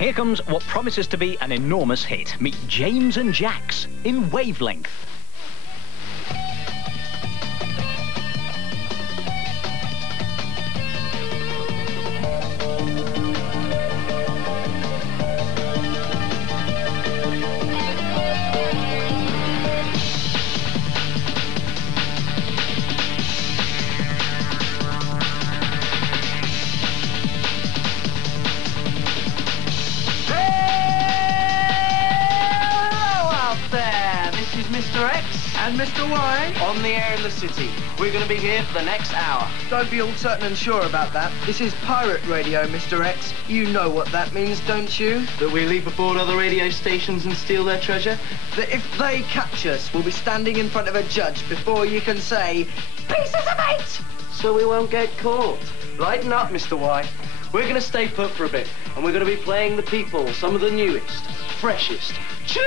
Here comes what promises to be an enormous hit. Meet James and Jax in Wavelength. Mr. X and Mr. Y on the air in the city. We're going to be here for the next hour. Don't be all certain and sure about that. This is pirate radio, Mr. X. You know what that means, don't you? That we leap aboard other radio stations and steal their treasure? That if they catch us, we'll be standing in front of a judge before you can say, pieces of eight! So we won't get caught. Lighten up, Mr. Y. We're going to stay put for a bit, and we're going to be playing the people, some of the newest, freshest. Cheers!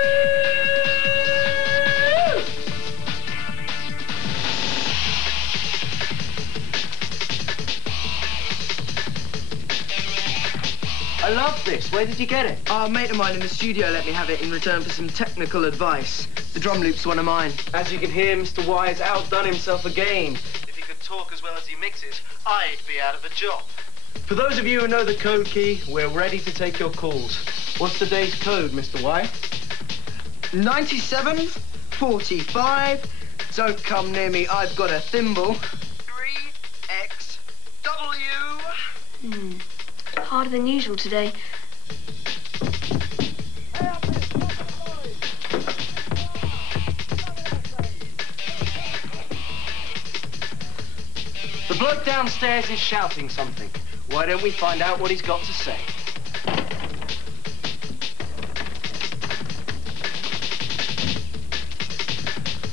I love this. Where did you get it? A mate of mine in the studio let me have it in return for some technical advice. The drum loop's one of mine. As you can hear, Mr. Y has outdone himself again. If he could talk as well as he mixes, I'd be out of a job. For those of you who know the code key, we're ready to take your calls. What's today's code, Mr. Y? 9745. Don't come near me, I've got a thimble. 3XW. Harder than usual today. The bloke downstairs is shouting something. Why don't we find out what he's got to say?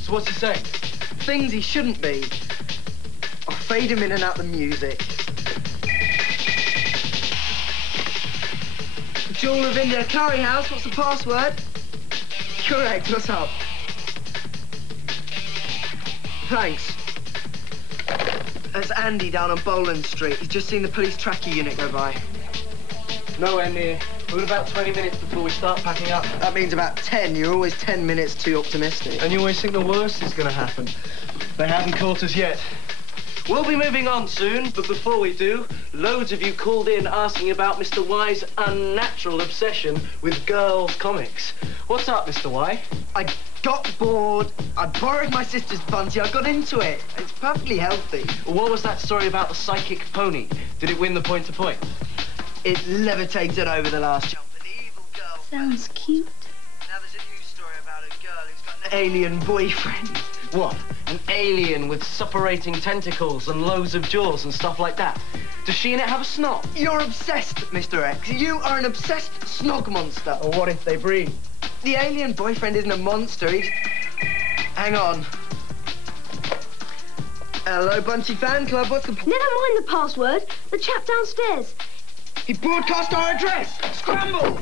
So what's he saying? Things he shouldn't be. I'll fade him in and out the music. Jewel of India Curry House, what's the password? Correct, what's up? Thanks. That's Andy down on Boland Street. He's just seen the police tracking unit go by. Nowhere near. We've got about 20 minutes before we start packing up. That means about 10. You're always 10 minutes too optimistic. And you always think the worst is going to happen. They haven't caught us yet. We'll be moving on soon, but before we do, loads of you called in asking about Mr. Y's unnatural obsession with girls' comics. What's up, Mr. Y? I got bored. I borrowed my sister's bunty. I got into it. It's perfectly healthy. What was that story about the psychic pony? Did it win the point-to-point? It levitated over the last jump. An evil girl. Sounds cute. Now there's a new story about a girl who's got an alien boyfriend. What? An alien with suppurating tentacles and loads of jaws and stuff like that? Does she and it have a snot? You're obsessed, Mr. X. You are an obsessed snog monster. Or what if they breed? The alien boyfriend isn't a monster. He's... Hang on. Hello, Bunchy Fan Club. What's the... Never mind the password. The chap downstairs. He broadcast our address. Scramble!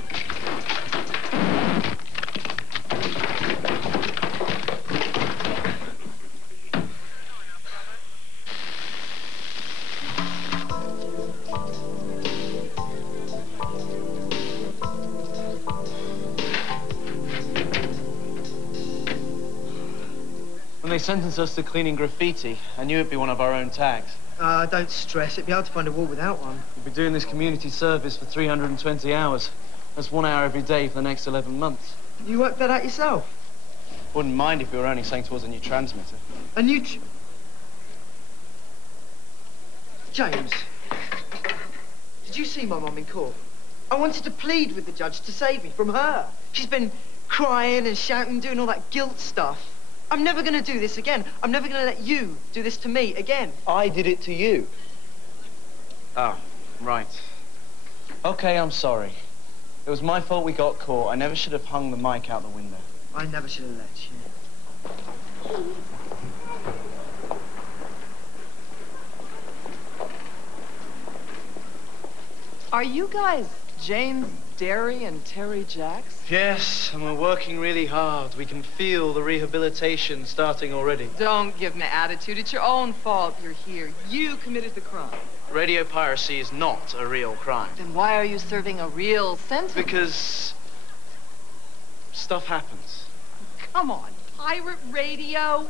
When they sentenced us to cleaning graffiti, I knew it'd be one of our own tags. Don't stress. It'd be hard to find a wall without one. We'll be doing this community service for 320 hours. That's 1 hour every day for the next 11 months. You worked that out yourself? Wouldn't mind if we were only saying towards a new transmitter. A new... James, did you see my mum in court? I wanted to plead with the judge to save me from her. She's been crying and shouting, doing all that guilt stuff. I'm never going to do this again. I'm never going to let you do this to me again. I did it to you. Oh, right. Okay, I'm sorry. It was my fault we got caught. I never should have hung the mic out the window. I never should have let you. Are you guys James, Derry, and Terry Jacks? Yes, and we're working really hard. We can feel the rehabilitation starting already. Don't give me attitude. It's your own fault you're here. You committed the crime. Radio piracy is not a real crime. Then why are you serving a real sentence? Because stuff happens. Come on, pirate radio?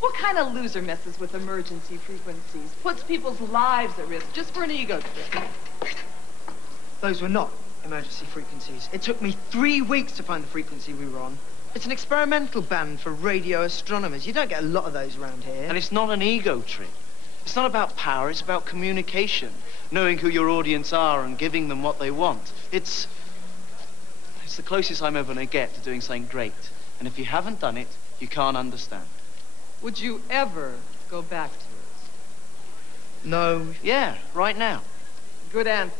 What kind of loser messes with emergency frequencies? Puts people's lives at risk just for an ego trip? Those were not emergency frequencies. It took me 3 weeks to find the frequency we were on. It's an experimental band for radio astronomers. You don't get a lot of those around here. And it's not an ego trip. It's not about power, it's about communication. Knowing who your audience are and giving them what they want. It's the closest I'm ever going to get to doing something great. And if you haven't done it, you can't understand. Would you ever go back to it? No. Yeah, right now. Good answer.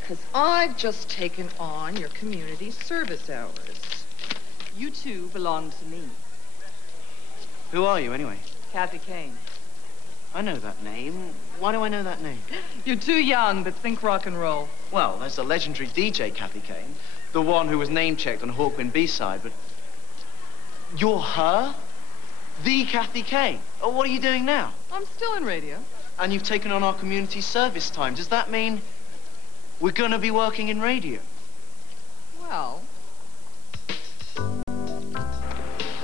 Because I've just taken on your community service hours. You two belong to me. Who are you, anyway? Kathy Kane. I know that name. Why do I know that name? You're too young, but think rock and roll. Well, there's the legendary DJ Kathy Kane. The one who was name-checked on Hawkwind B-side, but... You're her? The Kathy Kane? Oh, what are you doing now? I'm still in radio. And you've taken on our community service time. Does that mean we're gonna be working in radio? Well...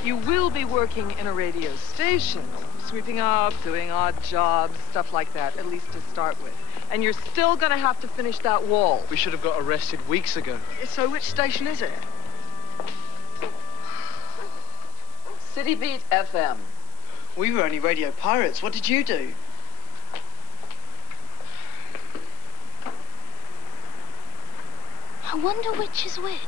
You will be working in a radio station. Sweeping up, doing odd jobs, stuff like that, at least to start with. And you're still gonna have to finish that wall. We should have got arrested weeks ago. So which station is it? City Beat FM. We were only radio pirates. What did you do? I wonder which is which.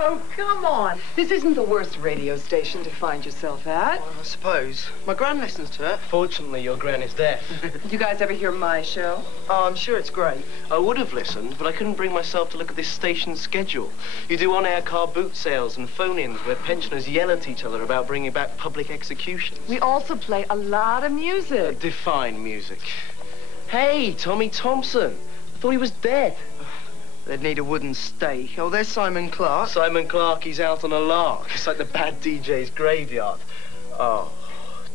Oh, come on. This isn't the worst radio station to find yourself at. Well, I suppose. My gran listens to it. Fortunately, your gran is deaf. Did you guys ever hear my show? Oh, I'm sure it's great. I would have listened, but I couldn't bring myself to look at this station's schedule. You do on-air car boot sales and phone-ins where pensioners yell at each other about bringing back public executions. We also play a lot of music. Define music. Hey, Tommy Thompson. I thought he was dead. They'd need a wooden stake. Oh, there's Simon Clark. Simon Clark, he's out on a lark. It's like the bad DJ's graveyard. Oh,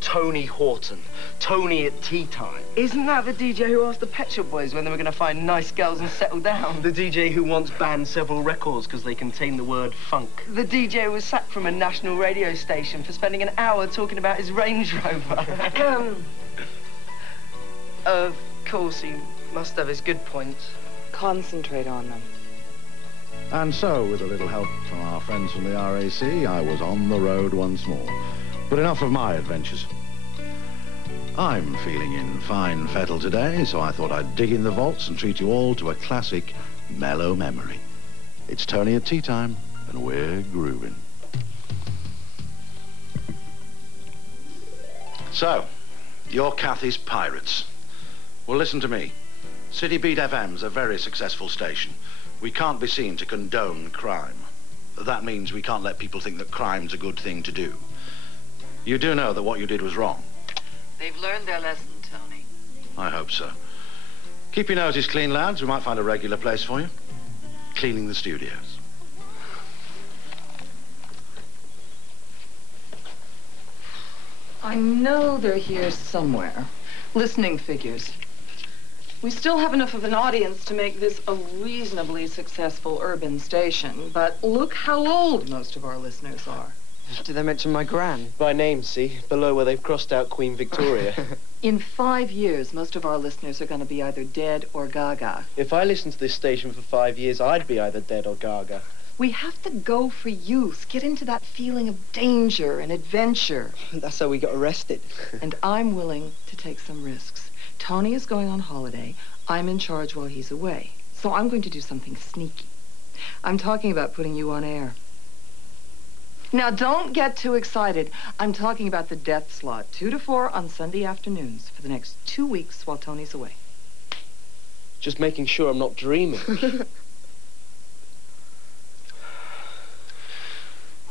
Tony Horton. Tony at tea time. Isn't that the DJ who asked the Pet Shop Boys when they were going to find nice girls and settle down? The DJ who once banned several records because they contain the word funk. The DJ was sacked from a national radio station for spending an hour talking about his Range Rover. Of course, he must have his good points. Concentrate on them. And so, with a little help from our friends from the RAC, I was on the road once more. But enough of my adventures. I'm feeling in fine fettle today, so I thought I'd dig in the vaults and treat you all to a classic mellow memory. It's Tony at tea time, and we're grooving. So, you're Kathy's Pirates. Well, listen to me. City Beat FM's a very successful station. We can't be seen to condone crime. That means we can't let people think that crime's a good thing to do. You do know that what you did was wrong. They've learned their lesson, Tony. I hope so. Keep your noses clean, lads. We might find a regular place for you. Cleaning the studios. I know they're here somewhere. Listening figures. We still have enough of an audience to make this a reasonably successful urban station, but look how old most of our listeners are. Did they mention my gran? By name, see? Below where they've crossed out Queen Victoria. In 5 years, most of our listeners are going to be either dead or gaga. If I listened to this station for 5 years, I'd be either dead or gaga. We have to go for youth, get into that feeling of danger and adventure. That's how we got arrested. And I'm willing to take some risks. Tony is going on holiday. I'm in charge while he's away. So I'm going to do something sneaky. I'm talking about putting you on air. Now, don't get too excited. I'm talking about the death slot, 2 to 4 on Sunday afternoons for the next 2 weeks while Tony's away. Just making sure I'm not dreaming.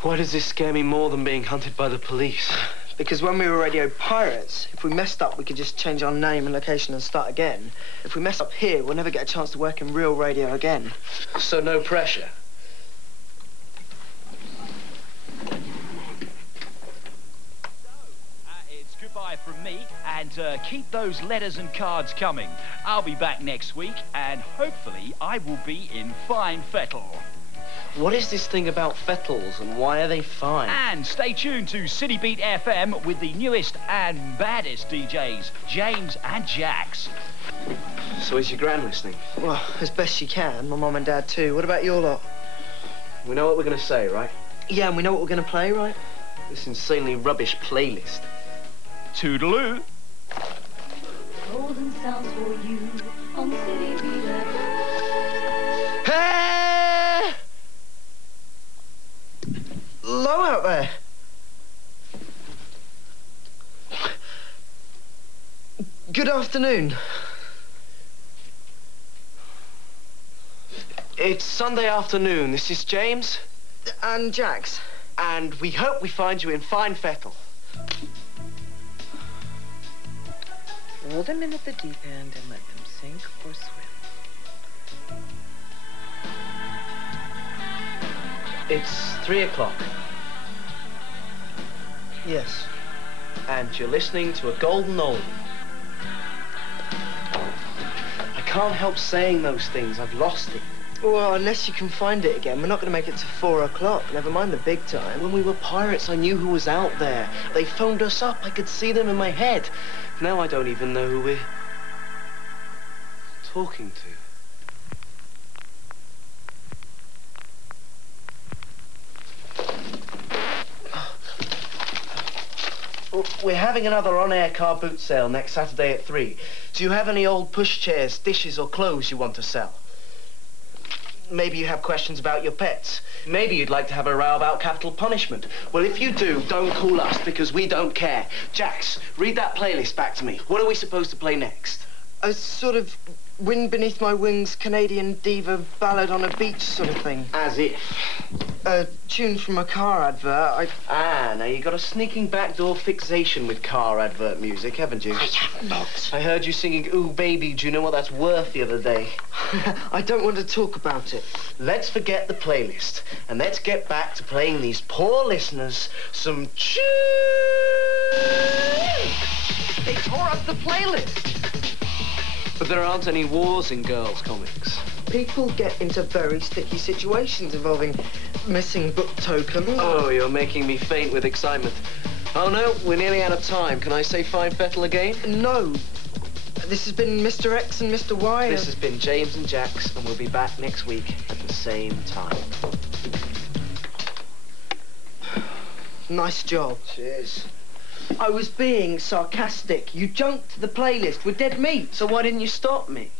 Why does this scare me more than being hunted by the police? Because when we were radio pirates, if we messed up, we could just change our name and location and start again. If we mess up here, we'll never get a chance to work in real radio again. So no pressure. It's goodbye bye from me, and keep those letters and cards coming. I'll be back next week, and hopefully I will be in fine fettle. What is this thing about fettles, and why are they fine? And stay tuned to City Beat FM with the newest and baddest DJs, James and Jax. So is your gran listening? Well, as best she can. My mum and dad too. What about your lot? We know what we're going to say, right? Yeah, and we know what we're going to play, right? This insanely rubbish playlist. Toodaloo. Golden sounds for you on City Beat FM. Hey! Low out there. Good afternoon. It's Sunday afternoon. This is James. And Jax. And we hope we find you in fine fettle. Roll them in at the deep end and let them sink or swim. It's 3 o'clock, Yes. and you're listening to a golden oldie. I can't help saying those things. I've lost it. Well, unless you can find it again, we're not going to make it to 4 o'clock. Never mind the big time. When we were pirates, I knew who was out there. They phoned us up. I could see them in my head. Now I don't even know who we're talking to. We're having another on-air car boot sale next Saturday at 3. Do you have any old pushchairs, dishes or clothes you want to sell? Maybe you have questions about your pets. Maybe you'd like to have a row about capital punishment. Well, if you do, don't call us because we don't care. Jax, read that playlist back to me. What are we supposed to play next? A sort of Wind Beneath My Wings Canadian diva ballad on a beach sort of thing. As if. A tune from a car advert. Now you got a sneaking backdoor fixation with car advert music, haven't you? I have not. I heard you singing Ooh Baby, do you know what that's worth the other day? I don't want to talk about it. Let's forget the playlist, and let's get back to playing these poor listeners some tune. They tore up the playlist. But there aren't any wars in girls' comics. People get into very sticky situations involving missing book tokens. Oh, you're making me faint with excitement. Oh, no, we're nearly out of time. Can I say fine fettle again? No. This has been Mr. X and Mr. Y. This has been James and Jax, and we'll be back next week at the same time. Nice job. Cheers. I was being sarcastic. You junked the playlist with dead meat. So why didn't you stop me?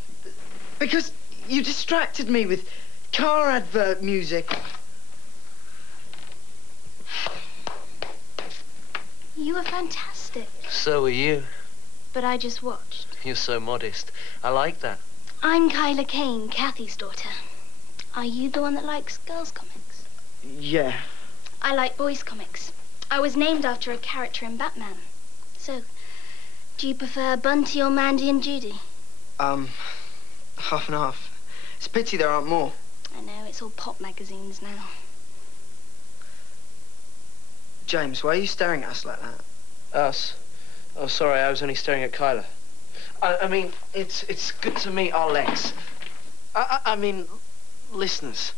Because you distracted me with car advert music. You were fantastic, So are you. but I just watched. You're so modest. I like that. I'm Kyla Kane, Kathy's daughter. Are you the one that likes girls' comics? Yeah. I like boys' comics. I was named after a character in Batman. So, do you prefer Bunty or Mandy and Judy? Half and half. It's a pity there aren't more. I know, it's all pop magazines now. James, why are you staring at us like that? Us? Oh, sorry, I was only staring at Kyla. I mean, it's good to meet our Lex. I mean, listeners,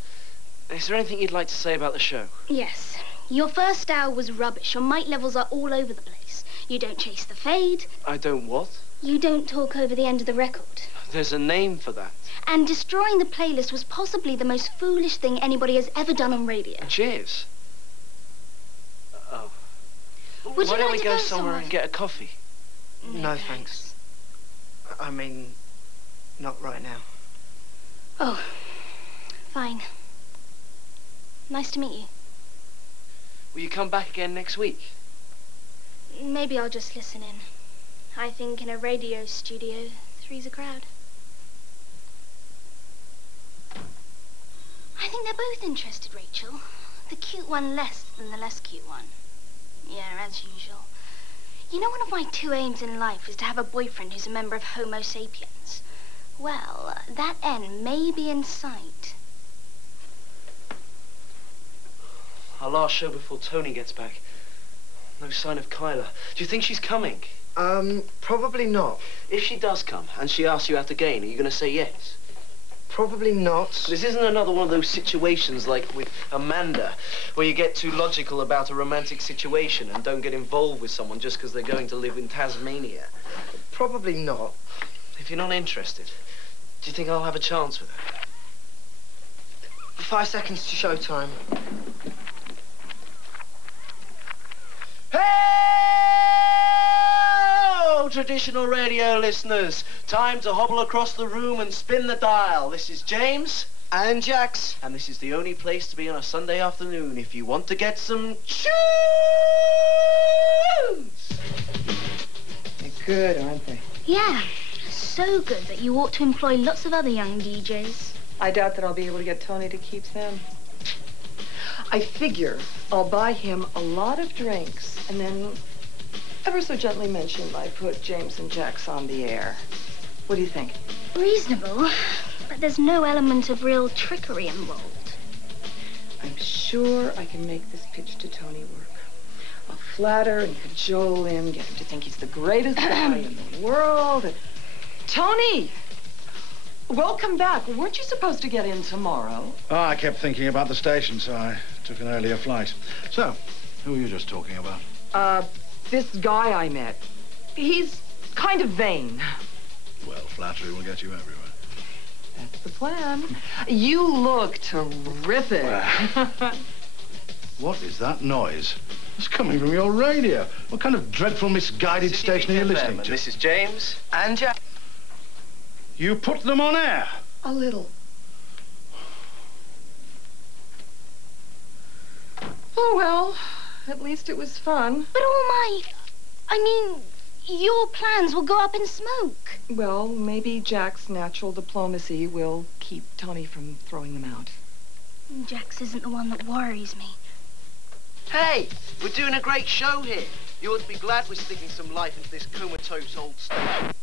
is there anything you'd like to say about the show? Yes. Your first hour was rubbish. Your mic levels are all over the place. You don't chase the fade. I don't what? You don't talk over the end of the record. There's a name for that. And destroying the playlist was possibly the most foolish thing anybody has ever done on radio. Cheers. Oh. Would Why you don't like we to go go somewhere and get a coffee? No, thanks. I mean, not right now. Oh, fine. Nice to meet you. Will you come back again next week? Maybe I'll just listen in. I think in a radio studio, three's a crowd. I think they're both interested, Rachel. The cute one less than the less cute one. Yeah, as usual. You know, one of my two aims in life is to have a boyfriend who's a member of Homo sapiens. Well, that end may be in sight. Our last show before Tony gets back. No sign of Kyla. Do you think she's coming? Probably not. If she does come and she asks you out again, are you going to say yes? Probably not. This isn't another one of those situations like with Amanda, where you get too logical about a romantic situation and don't get involved with someone just because they're going to live in Tasmania. Probably not. If you're not interested, do you think I'll have a chance with her? 5 seconds to showtime. Hey! Traditional radio listeners, time to hobble across the room and spin the dial. This is James. And Jax. And this is the only place to be on a Sunday afternoon if you want to get some tunes. They're good, aren't they? Yeah, so good that you ought to employ lots of other young DJs. I doubt that I'll be able to get Tony to keep them. I figure I'll buy him a lot of drinks and then ever so gently mention I put James and Jax on the air. What do you think? Reasonable, but there's no element of real trickery involved. I'm sure I can make this pitch to Tony work. I'll flatter and cajole him, get him to think he's the greatest guy in the world. And... Tony! Welcome back. Weren't you supposed to get in tomorrow? Oh, I kept thinking about the station, so I took an earlier flight. So, who were you just talking about? This guy I met. He's kind of vain. Well, flattery will get you everywhere. That's the plan. You look terrific. What is that noise? It's coming from your radio. What kind of dreadful, misguided CITV station are you listening to? This is James. And Jax. You put them on air? A little. Oh, well, at least it was fun. But your plans will go up in smoke. Well, maybe Jack's natural diplomacy will keep Tony from throwing them out. Jax isn't the one that worries me. Hey, we're doing a great show here. You ought to be glad we're sticking some life into this comatose old station.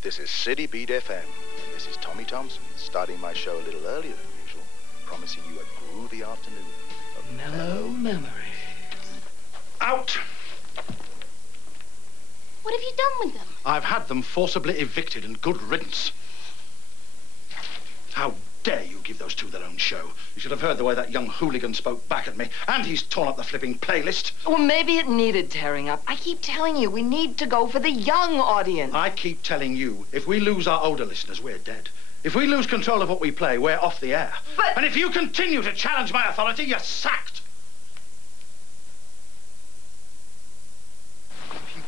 This is City Beat FM, and this is Tommy Thompson, starting my show a little earlier than usual, promising you a groovy afternoon of mellow memories. Out! What have you done with them? I've had them forcibly evicted and good riddance. How dare you give those two their own show? You should have heard the way that young hooligan spoke back at me. And he's torn up the flipping playlist. Well, maybe it needed tearing up. I keep telling you, we need to go for the young audience. I keep telling you, if we lose our older listeners, we're dead. If we lose control of what we play, we're off the air. But... And if you continue to challenge my authority, you're sacked.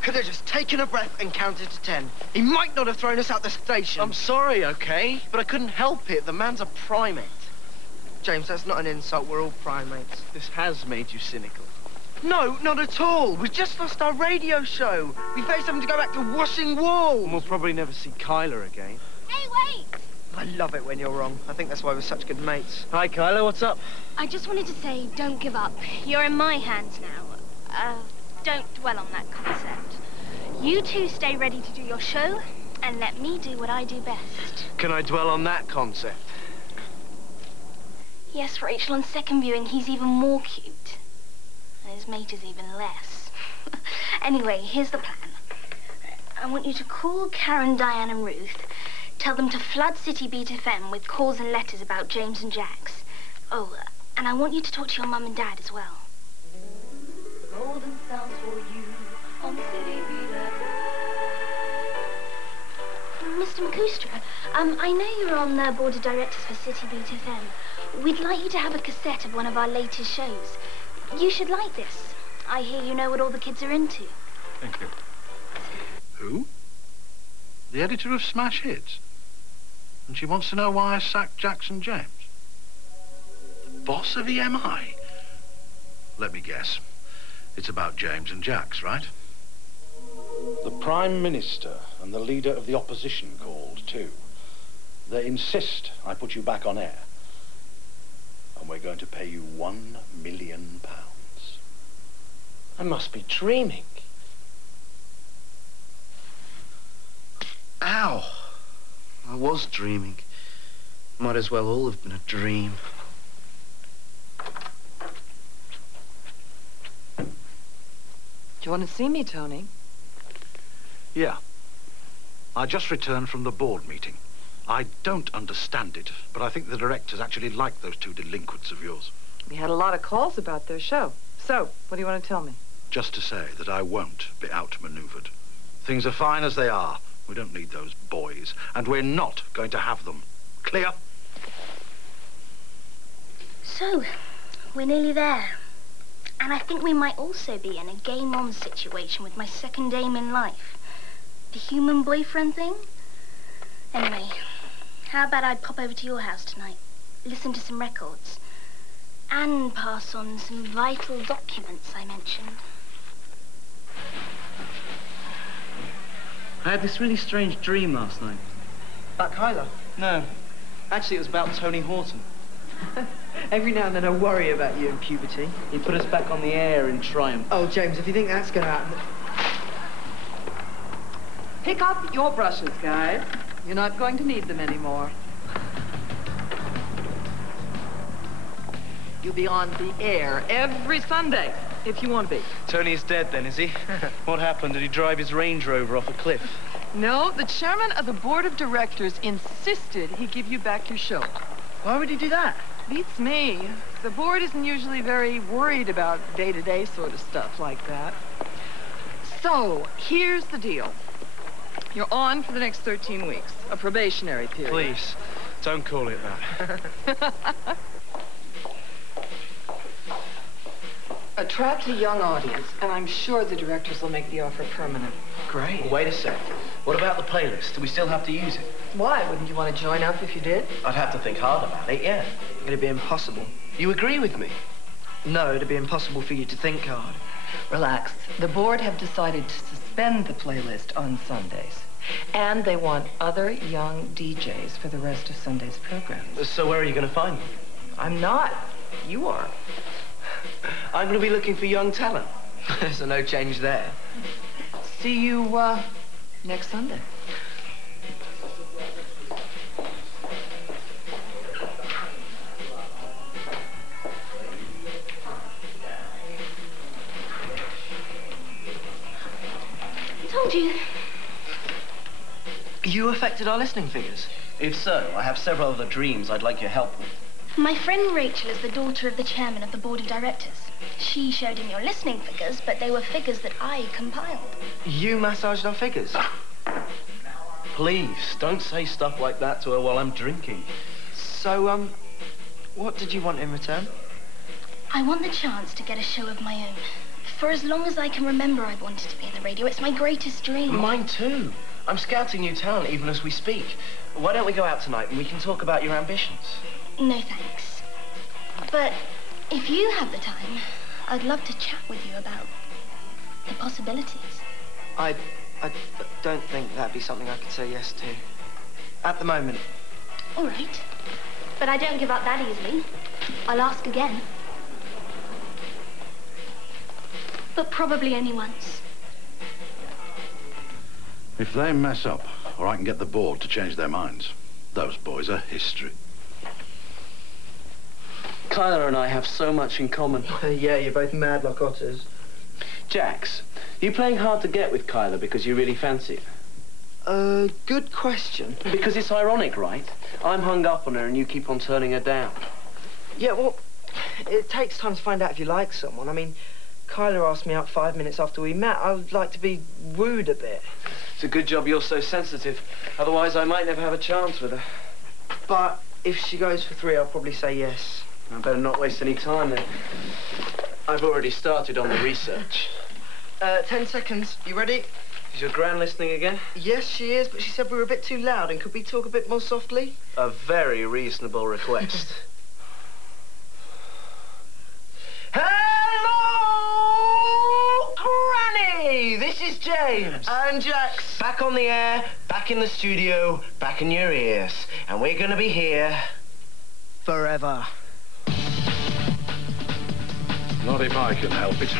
Could have just taken a breath and counted to 10. He might not have thrown us out the station. I'm sorry, okay? But I couldn't help it. The man's a primate. James, that's not an insult. We're all primates. This has made you cynical. No, not at all. We've just lost our radio show. We face having to go back to washing walls. And we'll probably never see Kyla again. Hey, wait! I love it when you're wrong. I think that's why we're such good mates. Hi, Kyla, what's up? I just wanted to say, don't give up. You're in my hands now. Don't dwell on that concept. You two stay ready to do your show, and let me do what I do best. Can I dwell on that concept? Yes, Rachel, on second viewing, he's even more cute. And his mate is even less. Anyway, here's the plan. I want you to call Karen, Diane, and Ruth. Tell them to flood City Beat FM with calls and letters about James and Jax. Oh, and I want you to talk to your mum and dad as well. Golden sounds for you on City Beat FM. Mr. McCoostra, I know you're on the board of directors for City Beat FM. We'd like you to have a cassette of one of our latest shows. You should like this. I hear you know what all the kids are into. Thank you. Who? The editor of Smash Hits? And she wants to know why I sacked Jackson James. The boss of EMI? Let me guess. It's about James and Jax, right? The Prime Minister and the Leader of the Opposition called, too. They insist I put you back on air. And we're going to pay you £1 million. I must be dreaming. Ow! I was dreaming. Might as well all have been a dream. Do you want to see me, Tony? Yeah. I just returned from the board meeting. I don't understand it, but I think the directors actually like those two delinquents of yours. We had a lot of calls about their show. So, what do you want to tell me? Just to say that I won't be outmaneuvered. Things are fine as they are. We don't need those boys, and we're not going to have them. Clear? So, we're nearly there. And I think we might also be in a game on situation with my second aim in life. The human boyfriend thing? Anyway, how about I pop over to your house tonight, listen to some records, and pass on some vital documents I mentioned. I had this really strange dream last night. About Kyla? No. Actually, it was about Tony Horton. Every now and then I worry about you and puberty. He put us back on the air in triumph. Oh, James, if you think that's going to happen... Pick up your brushes, guys. You're not going to need them anymore. You'll be on the air every Sunday, if you want to be. Tony's dead then, is he? What happened? Did he drive his Range Rover off a cliff? No, the chairman of the board of directors insisted he give you back your show. Why would he do that? Beats me. The board isn't usually very worried about day-to-day sort of stuff like that. So, here's the deal. You're on for the next 13 weeks, a probationary period. Please, don't call it that. Attract a young audience, and I'm sure the directors will make the offer permanent. Great. Wait a sec. What about the playlist? Do we still have to use it? Why? Wouldn't you want to join up if you did? I'd have to think hard about it, yeah. It'd be impossible. You agree with me? No, it'd be impossible for you to think hard. Relax. The board have decided to suspend the playlist on Sundays. And they want other young DJs for the rest of Sunday's programs. So where are you going to find them? I'm not. You are. I'm going to be looking for young talent. So no change there. See you, next Sunday. I told you. You affected our listening figures? If so, I have several other dreams I'd like your help with. My friend Rachel is the daughter of the chairman of the board of directors. She showed him your listening figures, but they were figures that I compiled. You massaged our figures? Please, don't say stuff like that to her while I'm drinking. So, what did you want in return? I want the chance to get a show of my own. For as long as I can remember, I've wanted to be in the radio. It's my greatest dream. Mine too. I'm scouting new talent even as we speak. Why don't we go out tonight and we can talk about your ambitions? No, thanks. But if you have the time, I'd love to chat with you about the possibilities. I don't think that'd be something I could say yes to. At the moment. All right. But I don't give up that easily. I'll ask again. But probably only once. If they mess up, or I can get the board to change their minds, those boys are history. Kyla and I have so much in common. Yeah, you're both mad like otters. Jax, you playing hard to get with Kyla because you really fancy her? Good question. Because it's ironic, right? I'm hung up on her and you keep on turning her down. Yeah, well, it takes time to find out if you like someone. I mean, Kyla asked me out 5 minutes after we met. I would like to be wooed a bit. It's a good job you're so sensitive. Otherwise, I might never have a chance with her. But if she goes for 3, I'll probably say yes. I better not waste any time then. I've already started on the research. 10 seconds. You ready? Is your gran listening again? Yes, she is, but she said we were a bit too loud, and could we talk a bit more softly? A very reasonable request. Hello, Granny! This is James. And Jax. Back on the air, back in the studio, back in your ears. And we're gonna be here... forever. Not if I can help it.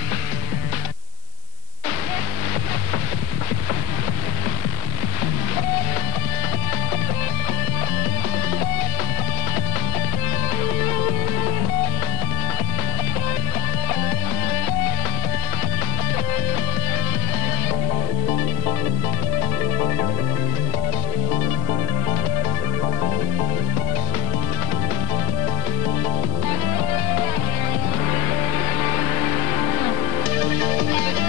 Thank you.